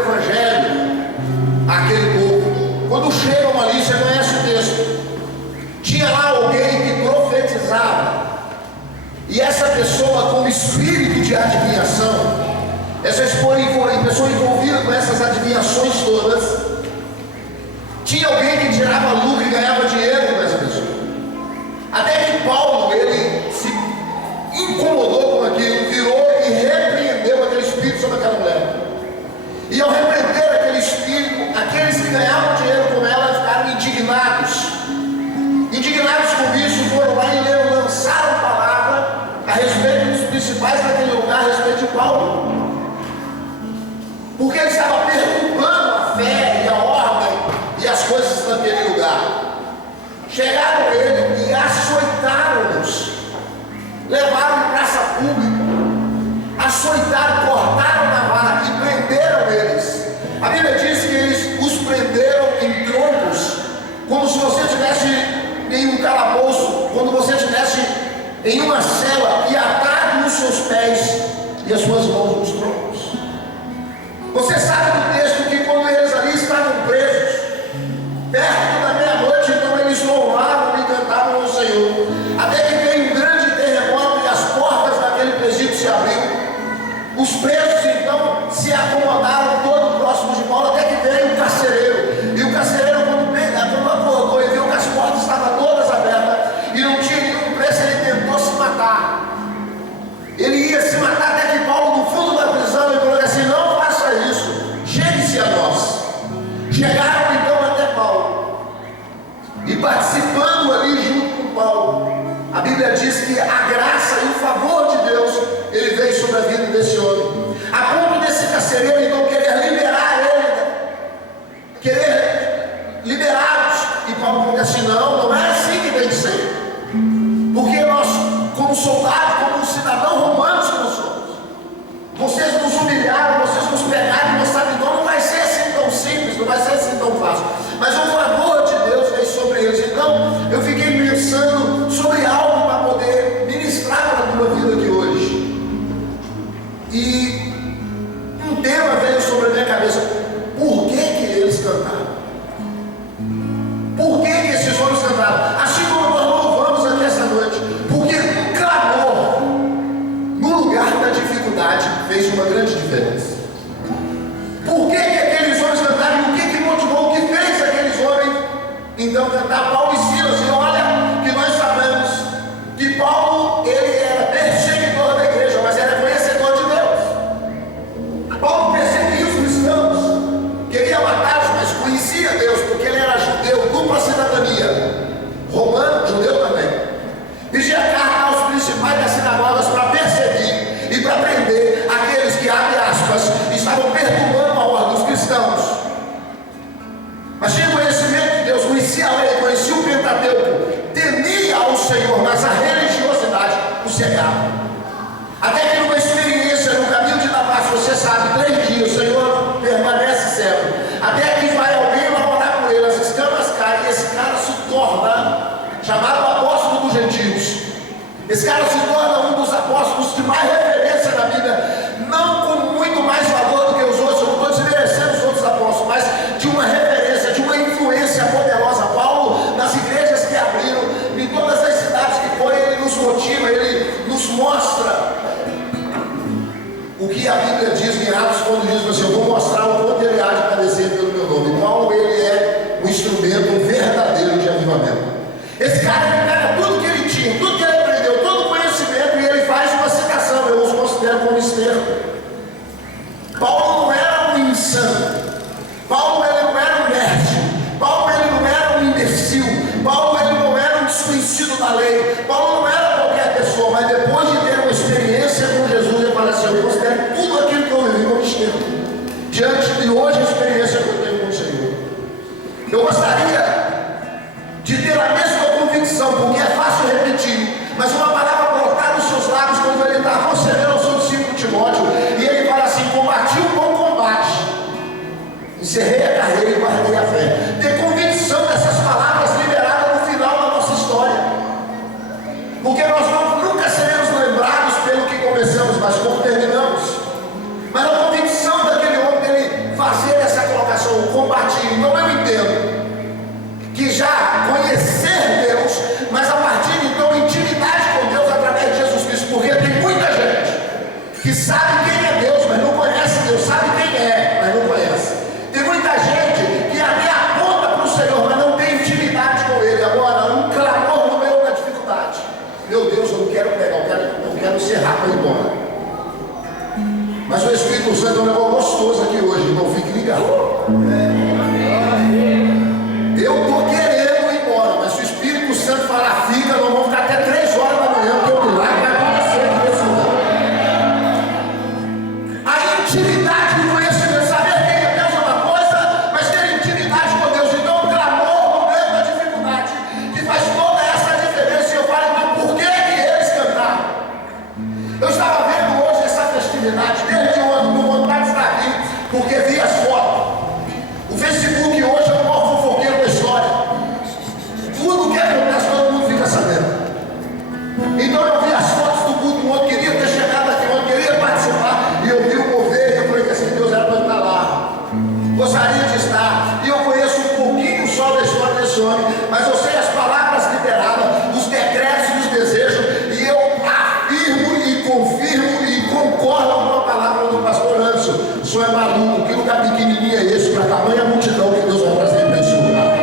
evangelho àquele povo. Quando chegam ali, você conhece o texto, tinha lá alguém que profetizava, e essa pessoa com espírito de adivinhação, essa pessoa envolvida com essas adivinhações todas, tinha alguém que tirava lucro e ganhava dinheiro com essa pessoa. Até que Paulo, ele se incomodou com aquilo, virou e repreendeu aquele espírito sobre aquela mulher. E ao repreender aquele espírito, aqueles que ganhavam dinheiro com ela ficaram indignados. Indignados com isso, foram lá e lançaram palavra a respeito dos principais daquele lugar, a respeito de Paulo. Porque ele estava perturbando a fé e a ordem e as coisas daquele lugar. Chegaram ele e açoitaram-nos, levaram em praça pública, açoitaram, cortaram na vara e prenderam eles. A Bíblia diz que eles os prenderam em troncos, como se você estivesse em um calabouço, quando você estivesse em uma cela, e atado nos seus pés e as suas mãos nos troncos. Você sabe do texto que quando eles ali estavam presos, perto da meia-noite, então eles louvavam e cantavam ao Senhor, até que veio um grande terremoto e as portas daquele presídio se abriram. Os presos então se acomodaram todo próximo de Paulo, até que veio o carcereiro. E o carcereiro, quando acordou e viu que as portas estavam todas abertas e não tinha nenhum preso, ele tentou se matar. Ele ia se matar até que Paulo, no fundo da prisão, ele falou assim: não faça isso, chegue-se a nós. Chegaram então até Paulo, e participando ali junto com Paulo, a Bíblia diz que a graça e o favor de Deus, ele veio sobre a vida desse homem, a ponto desse carcereiro então querer liberar ele, querer liberá-los. E Paulo falou assim: não é assim que tem que ser, porque nós, como soldados, como cidadão romanos que nós somos, vocês nos humilharam, vocês nos pegaram na escravidão, não vai ser assim tão simples, não vai ser assim tão fácil, mas o favor de Deus veio sobre eles. Então eu fiquei pensando sobre algo para poder ministrar para a tua vida aqui hoje, e um tema veio sobre a minha cabeça: por que eles cantaram? Por que esses homens cantaram? Assim como nós louvamos aqui essa noite, porque um clamor no lugar da dificuldade fez uma grande diferença. Por que aqueles homens cantaram? E o que motivou, o que fez aqueles homens então cantar? Paulo e Silas. E olha que nós sabemos que Paulo, ele era perseguidor da igreja, mas era conhecedor de Deus. Paulo perseguia os cristãos, queria matá-los, mas conhecia Deus, porque ele era judeu, dupla cidadania, romano, judeu também. Pedia carta aos principais das sinagogas para perseguir e para prender aqueles que, abre aspas, estavam perturbando a ordem dos cristãos. Mas tinha conhecimento de Deus, conhecia a lei, conhecia o Pentateuco, temia ao Senhor, mas a religiosidade o cegava. Até que numa experiência no caminho de Damasco, você sabe, 3 dias o Senhor permanece cego, até que vai alguém lá orar por ele, as escamas caem, e esse cara se torna chamado apóstolo dos gentios. Esse cara se torna um dos apóstolos de mais referência na Bíblia, não com muito mais valor do que os outros, eu não estou desmerecendo os outros apóstolos, mas de uma referência, de uma influência poderosa. Paulo, nas igrejas que abriram, em todas as cidades que foi, ele nos motiva, ele nos mostra o que a Bíblia diz em Atos, quando diz assim: eu vou mostrar o quanto ele há de padecer pelo meu nome. Paulo, ele é o instrumento verdadeiro de avivamento. Esse cara, ele pega tudo que ele tinha, tudo que ele aprendeu, todo o conhecimento, e ele faz uma citação. Eu os considero como esterco. Paulo não era um insano, Paulo ele não era um nerd, Paulo ele não era um imbecil, Paulo ele não era um desconhecido da lei, Paulo não era qualquer pessoa, mas depois de ter uma experiência com Jesus, ele fala assim: eu considero tudo aquilo que eu vivi como esterco, diante de hoje a experiência que eu tenho com o Senhor. Eu gostaria de ter a mesma convicção, porque é fácil repetir, mas uma palavra brotar nos seus lábios quando ele está aconselhando ao seu discípulo Timóteo, e ele fala assim: combati o bom combate, encerrei a carreira e guardei a fé. Ter convicção dessas palavras liberadas no final da nossa história, porque nós nunca seremos lembrados pelo que começamos, mas como terminamos. Mas a convicção daquele homem, ele faz Espírito Santo é um negócio gostoso aqui hoje, irmão, fique ligado. Eu estou querendo ir embora, mas se o Espírito Santo falar fica, nós vamos ficar até 3 horas da manhã, porque o milagre vai acontecer aqui nesse lugar. A intimidade do conhecimento, saber quem é Deus é uma coisa, mas ter intimidade com Deus, então o clamor no meio da dificuldade, que faz toda essa diferença. E eu falo, então por que eles cantaram? Eu estava vendo hoje essa festividade, desde ontem, com vontade de estar aqui, porque vi as fotos. O Facebook hoje é o maior fofoqueiro da história. Tudo que acontece, todo mundo fica sabendo. Então eu vi as fotos do culto, um outro queria ter chegado aqui, um outro queria participar, e eu vi o mover, e eu falei que assim, Deus era para estar lá. Gostaria de estar, e eu conheço um pouquinho só da história desse homem, mas eu sei as palavras liberadas, os decretos e os desejos, e eu afirmo e confirmo e concordo com a palavra do pastor Anderson. O senhor é maluco, que lugar pequenininho é esse para a tamanha multidão que Deus vai trazer para esse lugar?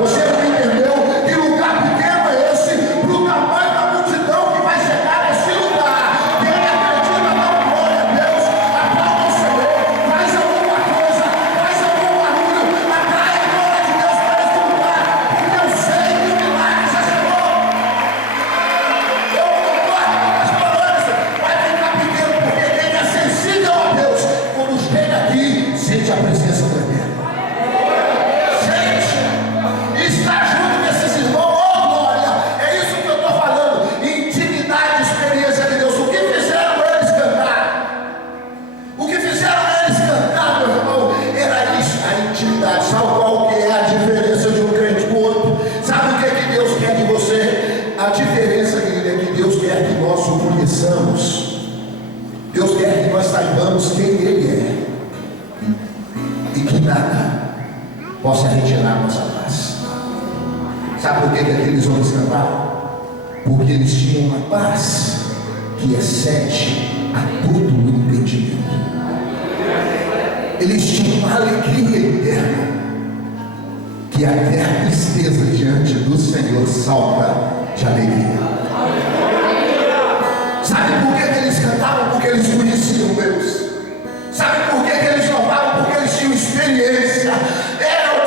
Você não entendeu que lugar pequeno é esse para o tamanho da multidão que vai chegar nesse lugar? Quem acredita, dá glória a Deus, aplauda o Senhor, faz alguma coisa, faz algum barulho, atrai a glória de Deus para esse lugar, porque eu sei que o milagre já chegou. Eu concordo com as palavras, vai ficar pequeno, porque quem é sensível a Deus, quando chega aqui, sente a presença do Eterno. Sente, está junto desses irmãos, oh glória, é isso que eu estou falando, intimidade, experiência de Deus. O que fizeram eles cantar? O que fizeram eles cantar, meu irmão, era isso, a intimidade. Sabe qual que é a diferença de um crente para o outro? Sabe o que é que Deus quer de você? A diferença, querido, é que Deus quer que nós o conheçamos. Deus quer que nós saibamos quem Ele é, e que nada possa retirar a nossa paz. Sabe por que aqueles homens cantavam? Porque eles tinham uma paz que excede a todo o entendimento. Eles tinham uma alegria eterna, que até a tristeza diante do Senhor salta de alegria. Sabe por que eles cantavam? Porque eles conheciam Deus. Sabe por que eles louvavam? Porque eles tinham experiência.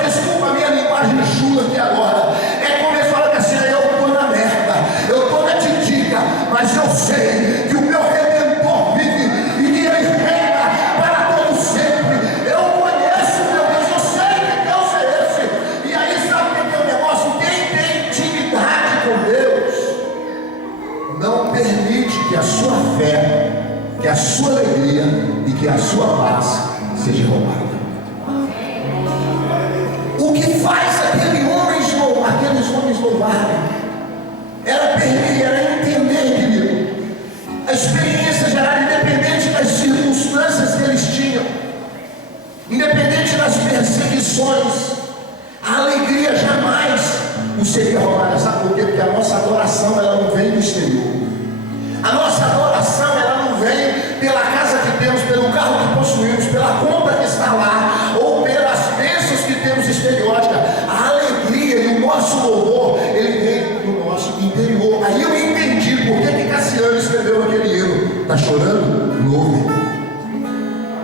Desculpa a minha linguagem chula aqui agora. É como eles falam assim, eu estou na merda, eu estou na titica, mas eu sei que o meu Redentor vive e que Ele reina para todo sempre. Eu conheço meu Deus, eu sei que Deus é esse. E aí sabe o que é o negócio? Quem tem intimidade com Deus não permite que a sua fé, que a sua alegria e que a sua paz seja roubada. O que faz aqueles homens louvarem era entender, querido, a experiência gerada, independente das circunstâncias que eles tinham, independente das perseguições, a alegria jamais os seria roubada. Sabe por quê? Porque a nossa adoração ela não vem do exterior. A nossa adoração ela não vem pela casa que temos, pelo carro que possuímos, pela conta que está lá, ou pelas bênçãos que temos exteriórica. A alegria e o nosso louvor, ele vem do nosso interior. Aí eu entendi por que Cassiano escreveu aquele hino. Está chorando? Louve.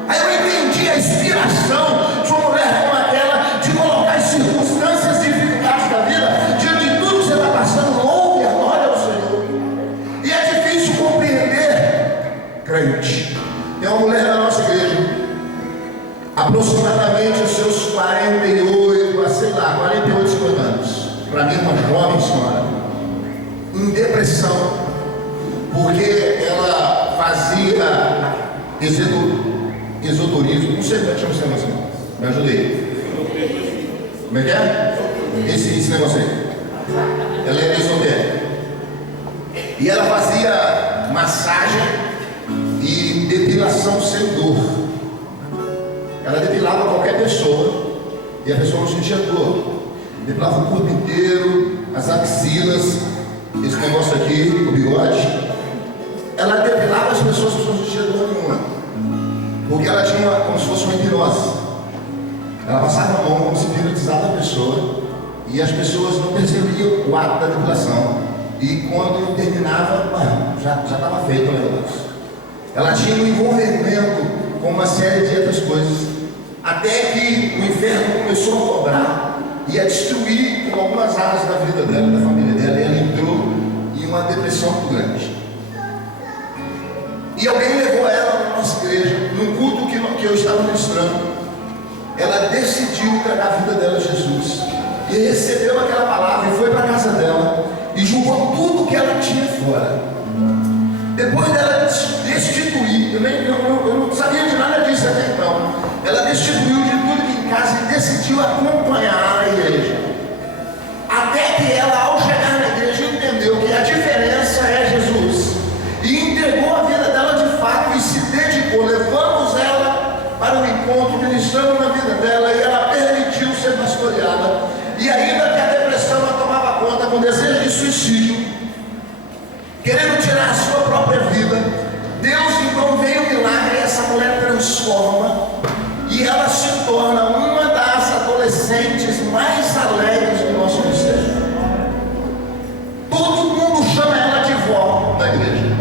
Aí eu entendi a inspiração de uma mulher como aquela, de colocar as circunstâncias e dificuldades da vida, diante de tudo que você está passando, louve, adore ao Senhor. E é difícil compreender, crente. Tem uma mulher da nossa igreja, aproximadamente os seus 48 a sei lá, 48, 50 anos. Para mim, uma jovem senhora, em depressão, porque ela fazia esoterismo. Não sei como é que chama esse negócio. Me ajudei. Como é que é? Esse negócio aí. Ela é esotérica. E ela fazia massagem e depilação sem dor. Ela depilava qualquer pessoa e a pessoa não sentia dor. Depilava o corpo inteiro, as axilas, esse negócio aqui, o bigode. Ela depilava as pessoas que não sentiam dor nenhuma, porque ela tinha como se fosse uma hipnose. Ela passava a mão como se hipnotizava a pessoa e as pessoas não percebiam o ato da depilação. E quando terminava, já estava feito o negócio. Ela tinha um envolvimento com uma série de outras coisas, até que o inferno começou a cobrar e a destruir com algumas áreas da vida dela, da família dela, e ela entrou em uma depressão muito grande. E alguém levou ela na nossa igreja, num culto que eu estava ministrando. Ela decidiu entregar a vida dela a Jesus, e recebeu aquela palavra e foi para a casa dela e jogou tudo que ela tinha fora. Depois dela destituir, eu não sabia de nada disso até então, ela destituiu de tudo que em casa e decidiu acompanhar a igreja. Até que ela, ao chegar na igreja, entendeu que a diferença é Jesus e entregou a vida dela de fato e se dedicou. Levamos ela para o encontro, ministramos na vida dela e ela permitiu ser pastoreada. E ainda que a depressão a tomava conta, com desejo de suicídio, querendo tirar a sua própria vida, Deus então veio o milagre e essa mulher transforma e ela se torna uma das adolescentes mais alegres do nosso ministério. Todo mundo chama ela de vó na igreja,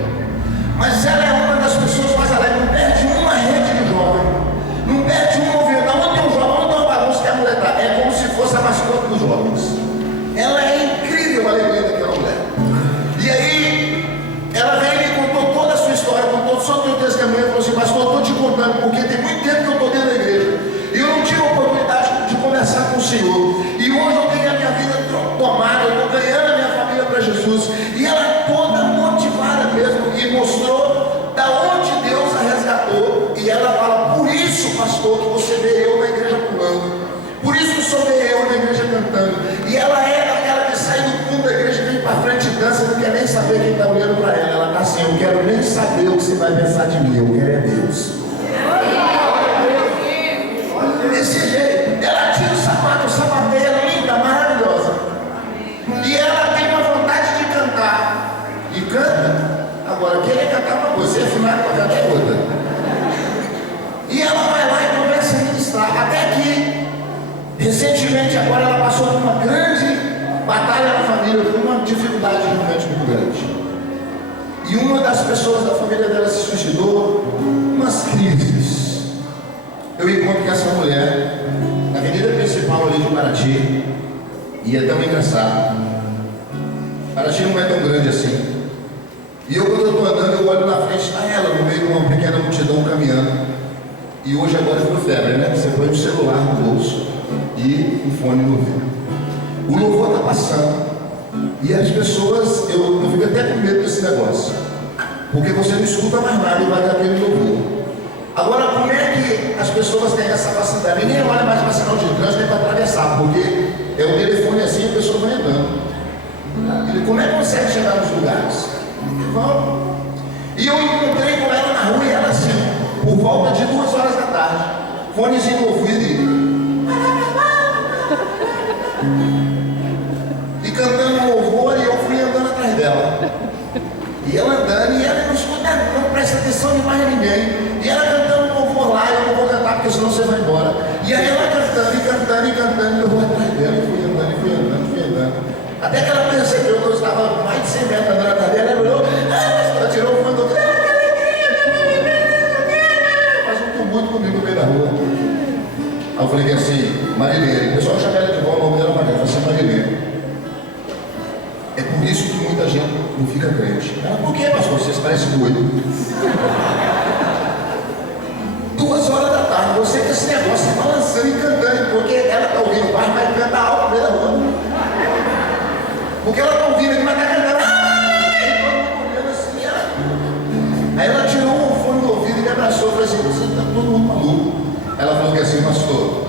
mas ela é uma das pessoas mais alegres. Não perde uma rede de jovem, não perde um movimento. Onde tem um jovem, onde tem uma bagunça que a mulher está, é como se fosse a mascote dos jovens. Ela é incrível a alegria daquela mulher. E aí ela veio e me contou toda a sua história, contou só o teu testemunho, e falou assim: pastor, eu estou te contando porque tem muito tempo que eu estou dentro da igreja e eu não tive a oportunidade de conversar com o Senhor, e hoje eu tenho a minha vida tomada, eu estou ganhando a minha família para Jesus. E ela toda motivada mesmo, e mostrou da onde Deus a resgatou. E ela fala: por isso, pastor, que você vê eu na igreja pulando, por isso que só vê eu na igreja cantando. E ela é daquela que sai do fundo da igreja, vem para frente e dança, não quer nem saber quem está olhando para ela. Ela está assim: eu quero nem saber o que você vai pensar de mim, eu quero é Deus. Desse jeito, ela tira o sapato, sapateia linda, maravilhosa. E ela tem uma vontade de cantar. E canta. Agora, querer cantar uma coisa, ser afinado para cantar é outra. E ela vai lá e começa a ministrar. Até que, recentemente, agora ela passou por uma grande batalha na família, por uma dificuldade realmente muito grande. E uma das pessoas da família dela se suicidou, umas crises. Eu encontro com essa mulher na avenida principal ali de Paraty, e é tão engraçado. Paraty não é tão grande assim. E eu, quando eu estou andando, eu olho na frente, está ela no meio de uma pequena multidão caminhando. E hoje agora ficou febre, né? Você põe o celular no bolso e um fone no ouvido. O louvor está passando. E as pessoas, eu fico até com medo desse negócio, porque você não escuta mais nada e vai dar aquele louvor. Agora, como é que as pessoas têm essa facilidade? Ninguém olha mais para sinal de trânsito nem para atravessar, porque é o telefone assim e a pessoa vai andando. Como é que consegue chegar nos lugares? Vamos. E eu encontrei com ela na rua e ela assim, por volta de 2 horas da tarde, fonezinho no ouvido e cantando louvor, e eu fui andando atrás dela. E ela andando, e ela não escuta, não presta atenção de mais ninguém. E ela cantando louvor lá, eu não vou cantar porque senão você vai embora. E aí ela cantando, e cantando, e cantando, e eu vou atrás dela, e fui andando, e fui andando, fui andando. Até que ela percebeu que eu estava mais de 100 metros andando atrás dela, ela olhou, ela tirou o fundo, que alegria, faz um tumulto comigo no meio da rua. Aí eu falei que assim, Marilene, o pessoal chama ela de volta, o nome dela Marilene, eu falei assim: Marilene, é por isso que muita gente não fica crente. Ela: por que, pastor? Vocês parecem doidos. 2 horas da tarde, você com esse negócio balançando e cantando, porque ela está ouvindo o pai, vai cantar alto no meio da rua. Porque ela está ouvindo, ele vai estar cantando. Assim, aí ela tirou o fone do ouvido e me abraçou e falou assim: você está todo mundo maluco. Ela falou que assim: pastor,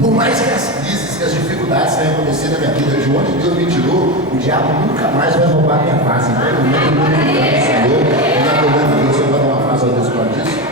por mais que as crises, que as dificuldades tenham acontecido na minha vida, de onde Deus me tirou, o diabo nunca mais vai roubar minha paz. Então, eu não estou glorificando o Senhor, eu não estou glorificando Deus. Eu vou dar uma paz a Deus para isso.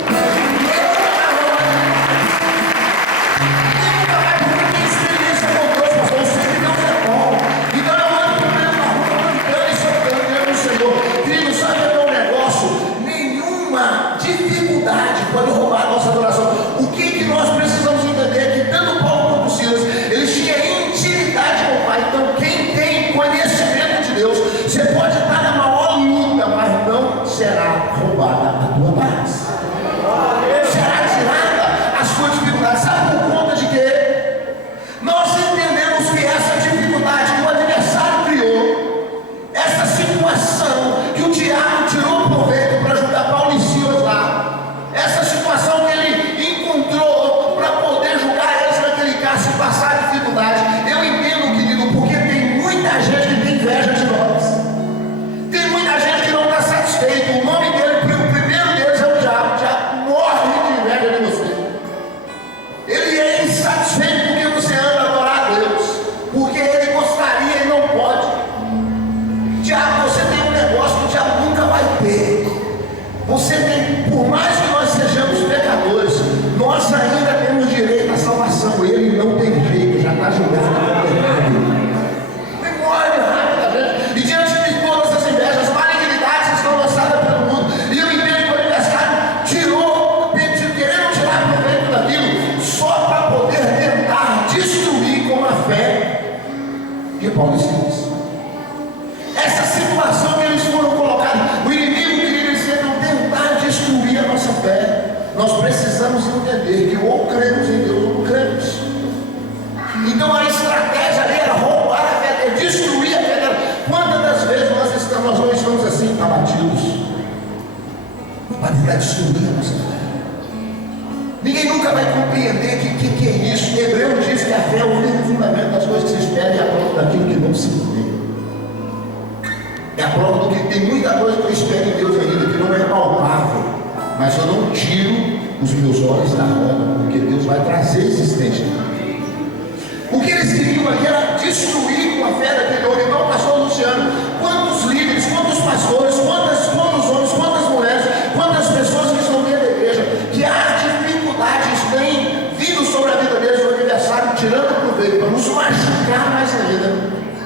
Pode roubar a nossa adoração. O que nós precisamos entender é que tanto Paulo quanto Silas, eles tinham intimidade com o Pai. Então, quem tem conhecimento de Deus, você pode estar na maior luta, mas não será roubada a tua paz. Será Você tem, por mais que nós sejamos pecadores, nós ainda temos direito à salvação. Ele não tem jeito, já está julgado como errado. Memória rápida, e diante de todas as invejas, malignidades que estão lançadas pelo mundo, e eu entendo que o adversário querendo tirar proveito daquilo, só para poder tentar destruir com a fé de Paulo e Silas. Essa situação que eles foram colocados, o inimigo queria tentar destruir a nossa fé. Nós precisamos entender que ou cremos em Deus ou não cremos. Então a estratégia ali era roubar a fé, destruir a fé dela. Quantas das vezes nós não estamos assim, abatidos, para tentar destruir a nossa fé? Ninguém nunca vai compreender que é isso. Hebreu diz que a fé é o firme fundamento das coisas que se esperam e a prova daquilo que não se vê. É a prova do que tem muita coisa que eu espero em Deus ainda, que não é palpável, mas eu não tiro os meus olhos da roda, porque Deus vai trazer existência. O que eles queriam aqui era destruir com a fé daquele homem. Então, pastor Luciano, quantos líderes, quantos pastores, quantos homens, quantas mulheres, quantas pessoas que estão dentro da igreja, que as dificuldades têm vindo sobre a vida deles no aniversário, tirando proveito para nos machucar mais ainda,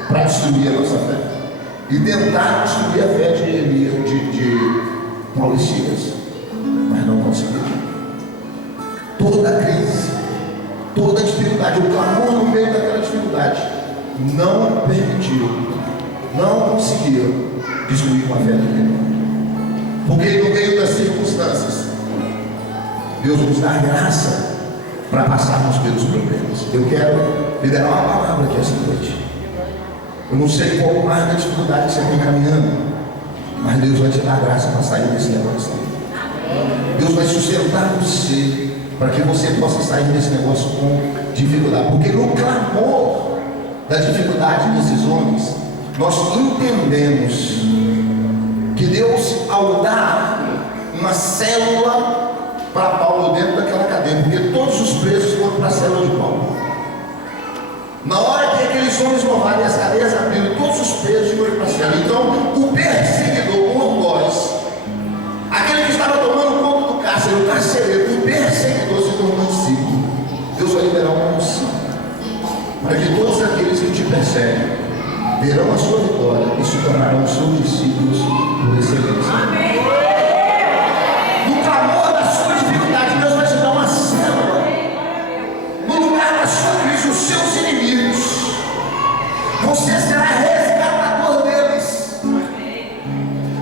para destruir a nossa fé e tentar destruir a fé de Paulo e Silas, mas não conseguiram. Toda a crise, toda a dificuldade, o clamor no meio daquela dificuldade, não permitiu, não conseguiram destruir com a fé dele. Porque no meio das circunstâncias, Deus nos dá graça para passarmos pelos problemas. Eu quero liberar uma palavra aqui essa noite. Eu não sei qual mais da dificuldade que você tem caminhando, mas Deus vai te dar graça para sair desse negócio. Deus vai sustentar você para que você possa sair desse negócio com dificuldade. Porque no clamor da dificuldade desses homens, nós entendemos que Deus, ao dar uma célula para Paulo dentro daquela cadeia, porque todos os presos foram para a célula de Paulo. Na hora que aqueles homens louvaram e as cadeias abriram, todos os presos foram para a cela. Então, o perseguidor, o algoz, aquele que estava tomando conta do cárcere, o carcereiro, o perseguidor se tornou discípulo. Deus vai liberar uma unção para que todos aqueles que te perseguem verão a sua vitória e se tornarão seus discípulos por excelência. Amém. No clamor da sua dificuldade, Deus vai te dar uma célula. No lugar da sua crise, os seus inimigos, você será resgatador deles.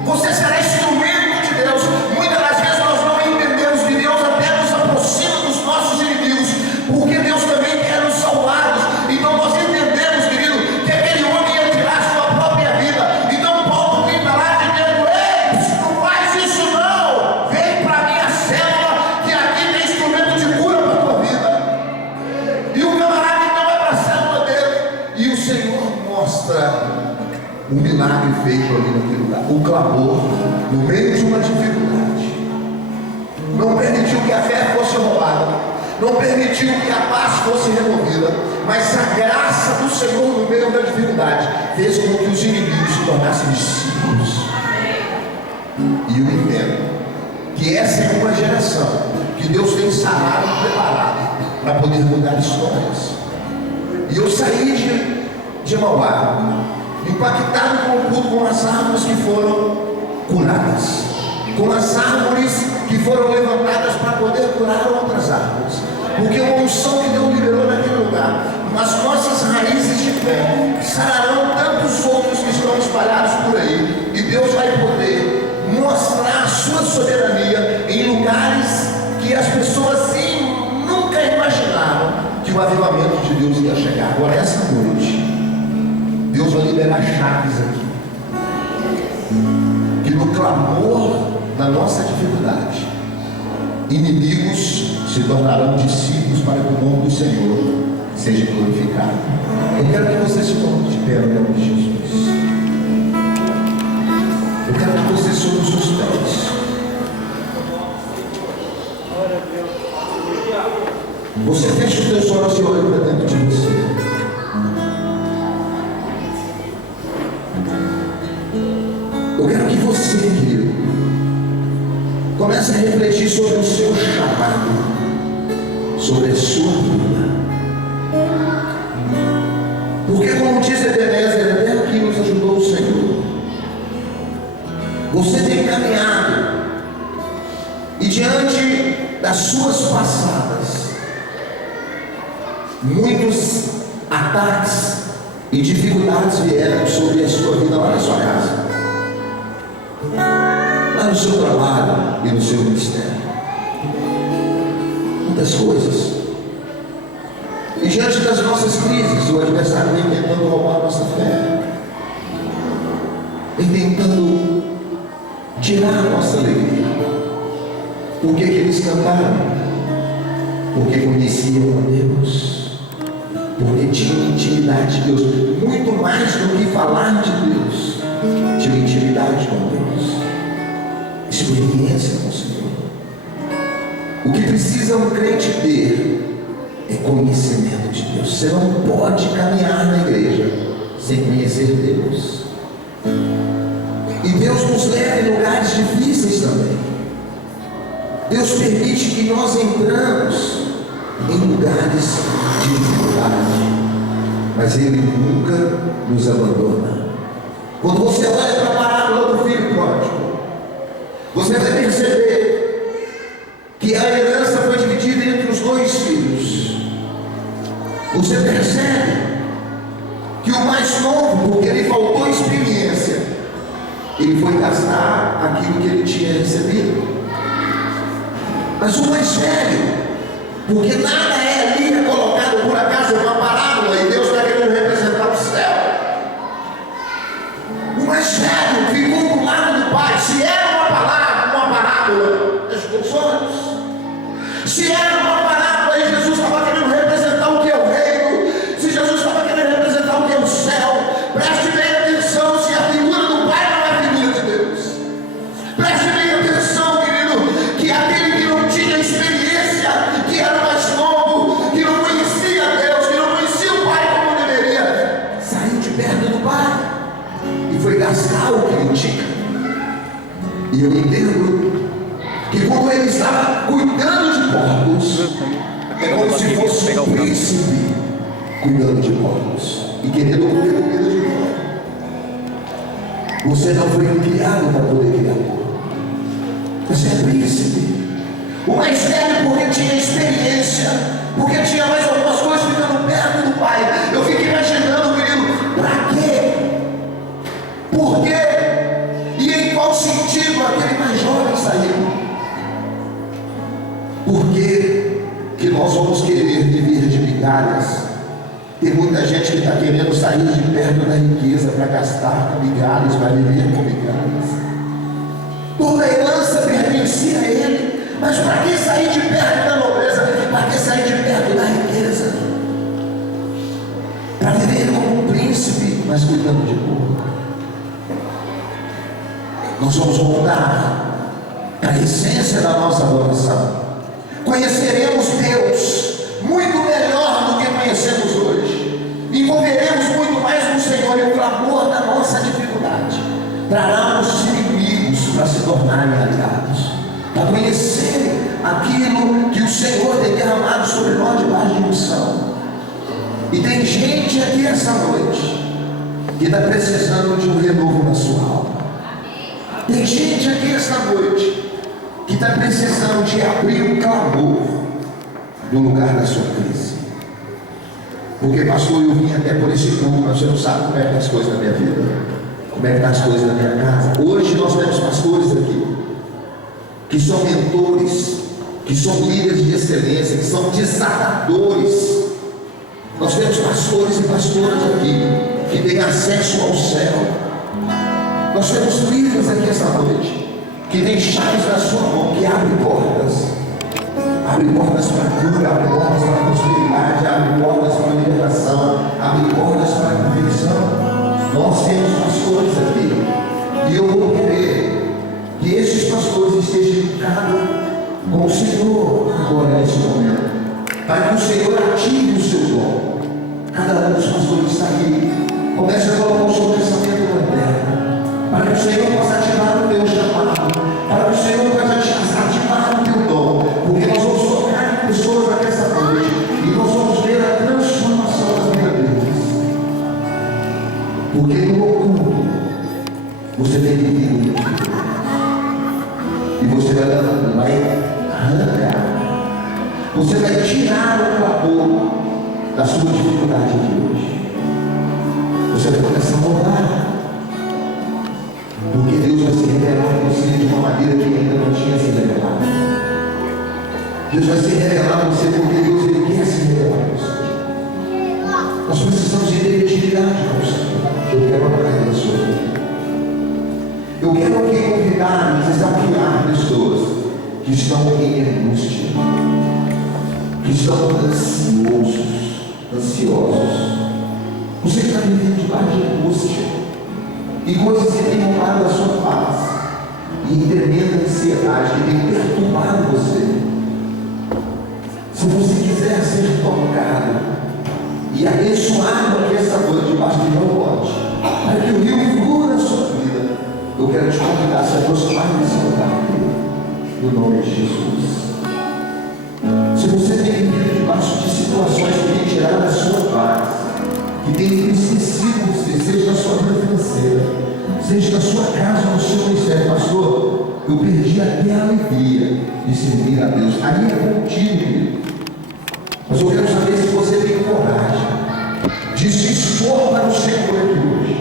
Você será instrumento de Deus. Muitas das vezes nós não entendemos que Deus até nos aproxima dos nossos inimigos, porque Deus também quer nos salvar. Então nós entendemos, querido, que aquele homem ia tirar a sua própria vida. Então Paulo grita lá dizendo: ei, não faz isso não. Vem para a minha célula, que aqui tem instrumento de cura para a tua vida. E o camarada então vai para a célula dele, e o Senhor mostra um milagre feito ali naquele lugar. O clamor no meio de uma dificuldade não permitiu que a fé fosse roubada, não permitiu que a paz fosse removida, mas a graça do Senhor no meio da dificuldade fez com que os inimigos se tornassem discípulos. E eu entendo que essa é uma geração que Deus tem sarado e preparado para poder mudar histórias. E eu saí de Mauá impactado com o culto, com as árvores que foram curadas, com as árvores que foram levantadas para poder curar outras árvores, porque uma unção que Deus liberou naquele lugar, nas nossas raízes de fé, sararão tantos outros que estão espalhados por aí, e Deus vai poder mostrar a sua soberania em lugares que as pessoas nunca imaginaram que o avivamento de Deus ia chegar. Agora essa noite Deus vai liberar chaves aqui, que no clamor da nossa dificuldade, inimigos se tornarão discípulos para que o nome do Senhor seja glorificado. Eu quero que você se coloque de pé no nome de Jesus. Eu quero que você sobre os seus pés. Você fecha os teus olhos e olha para dentro de você. Eu quero que você, querido, Comece a refletir sobre o seu chamado, sobre a sua vida. Porque, como diz Ebenezer, até aqui nos ajudou o Senhor. Você tem caminhado, e diante das suas passadas, muitos ataques e dificuldades vieram sobre a sua vida lá na sua casa, lá no seu trabalho e no seu ministério. Muitas coisas. E diante das nossas crises, o adversário vem tentando roubar a nossa fé, vem tentando tirar a nossa alegria. Por que eles cantaram? Porque conheciam a Deus, porque tinham intimidade de Deus. Muito mais do que falar de Deus, tinham intimidade com Deus, experiência com o Senhor. O que precisa um crente ter é conhecimento de Deus. Você não pode caminhar na igreja sem conhecer Deus. E Deus nos leva em lugares difíceis também. Deus permite que nós entramos em lugares de dificuldade, mas Ele nunca nos abandona. Quando você olha para a parábola do filho pródigo, você vai perceber que a herança foi dividida entre os dois filhos. Você percebe que o mais novo, porque lhe faltou experiência, ele foi gastar aquilo que ele tinha recebido. Mas o mais velho, porque nada é ali colocado por acaso, é uma parábola, e Deus está querendo representar o céu. O mais velho ficou do lado do pai. Se era uma parábola, fechou os olhos. Se era uma parábola e Jesus estava querendo representar o que é o reino, se Jesus estava querendo representar o que é o céu, preste bem atenção, se a figura do pai não é a figura de Deus. Preste bem atenção, querido, que aquele que não tinha experiência, que era mais novo, que não conhecia Deus, que não conhecia o pai como deveria, saiu de perto do pai e foi gastar o que ele tinha. E eu entendo que quando ele estava cuidando de porcos, é como se fosse um príncipe cuidando de porcos e querendo comer comida de porco. Você não foi criado para poder criar porco. Você é príncipe. O mais velho porque tinha experiência, porque tinha mais algumas coisas ficando perto do pai. Eu fico imaginando, querido, para quê? Por quê? E em qual sentido aquele mais jovem saiu? Por que nós vamos querer viver de migalhas? Tem muita gente que está querendo sair de perto da riqueza para gastar com migalhas, para viver com migalhas. Toda a herança pertencia a ele, mas para que sair de perto da nobreza? Para que sair de perto da riqueza? Para viver como um príncipe, mas cuidando de povo. Nós vamos voltar para a essência da nossa adoração. Conheceremos Deus muito melhor do que conhecemos hoje. Envolveremos muito mais no Senhor, e o clamor da nossa dificuldade trará os inimigos para se tornarem aliados, para conhecerem aquilo que o Senhor tem derramado sobre nós debaixo de unção. E tem gente aqui essa noite que está precisando de um renovo na sua alma. Tem gente aqui essa noite que está precisando de abrir um clamor no lugar da sua crise. Porque, pastor, eu vim até por esse culto, mas você não sabe como é que estão as coisas na minha vida, como é que estão as coisas na minha casa. Hoje nós temos pastores aqui que são mentores, que são líderes de excelência, que são desatadores. Nós temos pastores e pastoras aqui que têm acesso ao céu. Nós temos líderes aqui essa noite que tem chaves na sua mão, que abre portas para cura, abre portas para prosperidade, abre portas para liberação, abre portas para conversão. Nós temos pastores aqui, e eu vou querer que esses pastores estejam ligados com o Senhor agora nesse momento, para que o Senhor ative o seu dom. Cada um dos pastores está aqui, comece a colocar o seu pensamento na terra, para que o Senhor possa ativar o teu chamado, para que o Senhor possa te Você tem que vir e você vai arrancar. Você vai tirar o clamor da sua dificuldade de hoje. Você vai começar a orar, porque Deus vai se revelar a você de uma maneira que ainda não tinha se revelado. Deus vai se revelar a você porque Deus ele quer se revelar a você. Nós precisamos de intimidade com o Senhor. Eu quero orar pela sua vida. Eu quero aqui convidar, desafiar pessoas que estão em angústia, que estão ansiosos. Você que está vivendo debaixo de angústia e coisas que têm roubado a sua paz e tremenda ansiedade que tem perturbado você. Se você quiser ser tocado e abençoado aqui essa noite debaixo de meu pote, para que o rio flua na sua vida, eu quero te convidar a se aproximar desse lugar aqui, no nome de Jesus. Se você tem vivido debaixo de situações que têm tirado a sua paz, que tem entristecido você, seja na sua vida financeira, seja na sua casa, no seu ministério, pastor, eu perdi até a alegria de servir a Deus. Aí é contigo, querido. Mas eu quero saber se você tem coragem de se expor para o Senhor aqui hoje.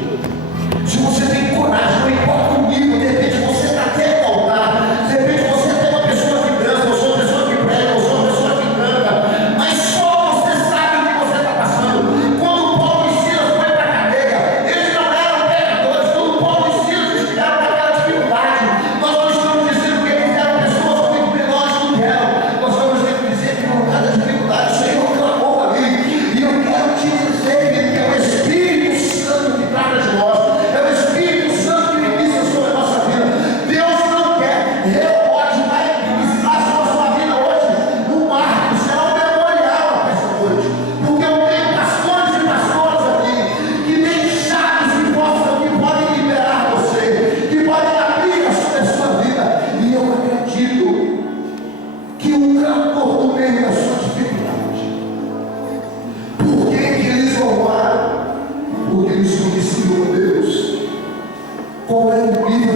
Se você tem coragem, não importa o nível, de repente você está até no altar, de repente você é uma pessoa que dança, eu sou uma pessoa que prega, eu sou uma pessoa que canta, mas só você sabe o que você está passando. Quando Paulo e Silas foi para a cadeia, eles não eram pecadores. Quando Paulo e Silas estiveram naquela dificuldade, nós não estamos dizendo que eles eram pessoas muito menores do que eram. Nós estamos dizendo que por cada dificuldade o Senhor clamou ali. E eu quero te dizer que é o Espírito Santo que trata de nós. É o Espírito Santo que ministra sobre a nossa vida. Deus não quer. Pode vai ministrar sobre a sua vida hoje. Um marco será um memorial essa noite. Porque eu tenho pastores e pastoras aqui que têm chaves que podem liberar você, que podem abrir a sua vida. E eu acredito que o clamor no meio da sua dificuldade. Por que eles louvaram? Porque eles conheciam a Deus. Qual é o nível